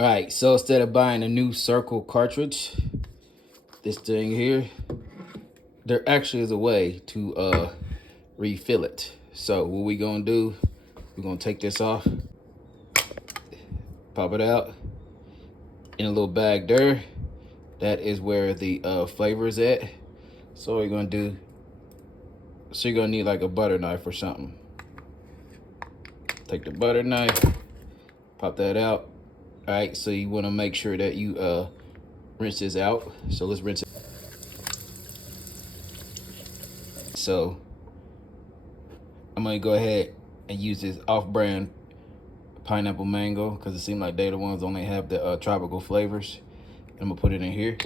All right, so instead of buying a new Circkul cartridge, this thing here, there actually is a way to refill it. So what we gonna do, we're gonna take this off, pop it out in a little bag there. That is where the flavor is at. So what we're gonna do, so you're gonna need like a butter knife or something. Take the butter knife, pop that out. All right, so you wanna make sure that you rinse this out. So let's rinse it. So I'm gonna go ahead and use this off-brand pineapple mango because it seems like they the ones only have the tropical flavors. I'm gonna put it in here.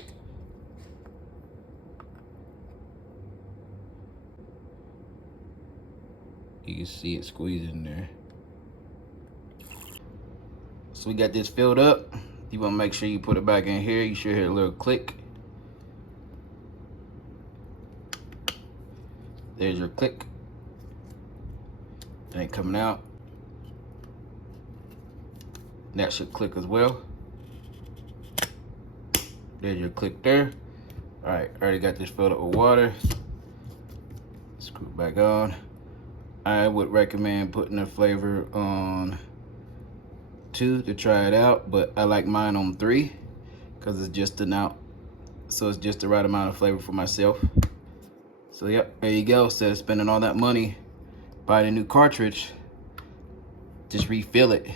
You can see it squeezing in there. So we got this filled up. You wanna make sure you put it back in here. You should hear a little click. There's your click. It ain't coming out. That should click as well. There's your click there. All right, I already got this filled up with water. Screw it back on. I would recommend putting the flavor on 2 to try it out, but I like mine on 3 because it's just enough. So it's just the right amount of flavor for myself. So yep, there you go. Instead of spending all that money buying a new cartridge, just refill it.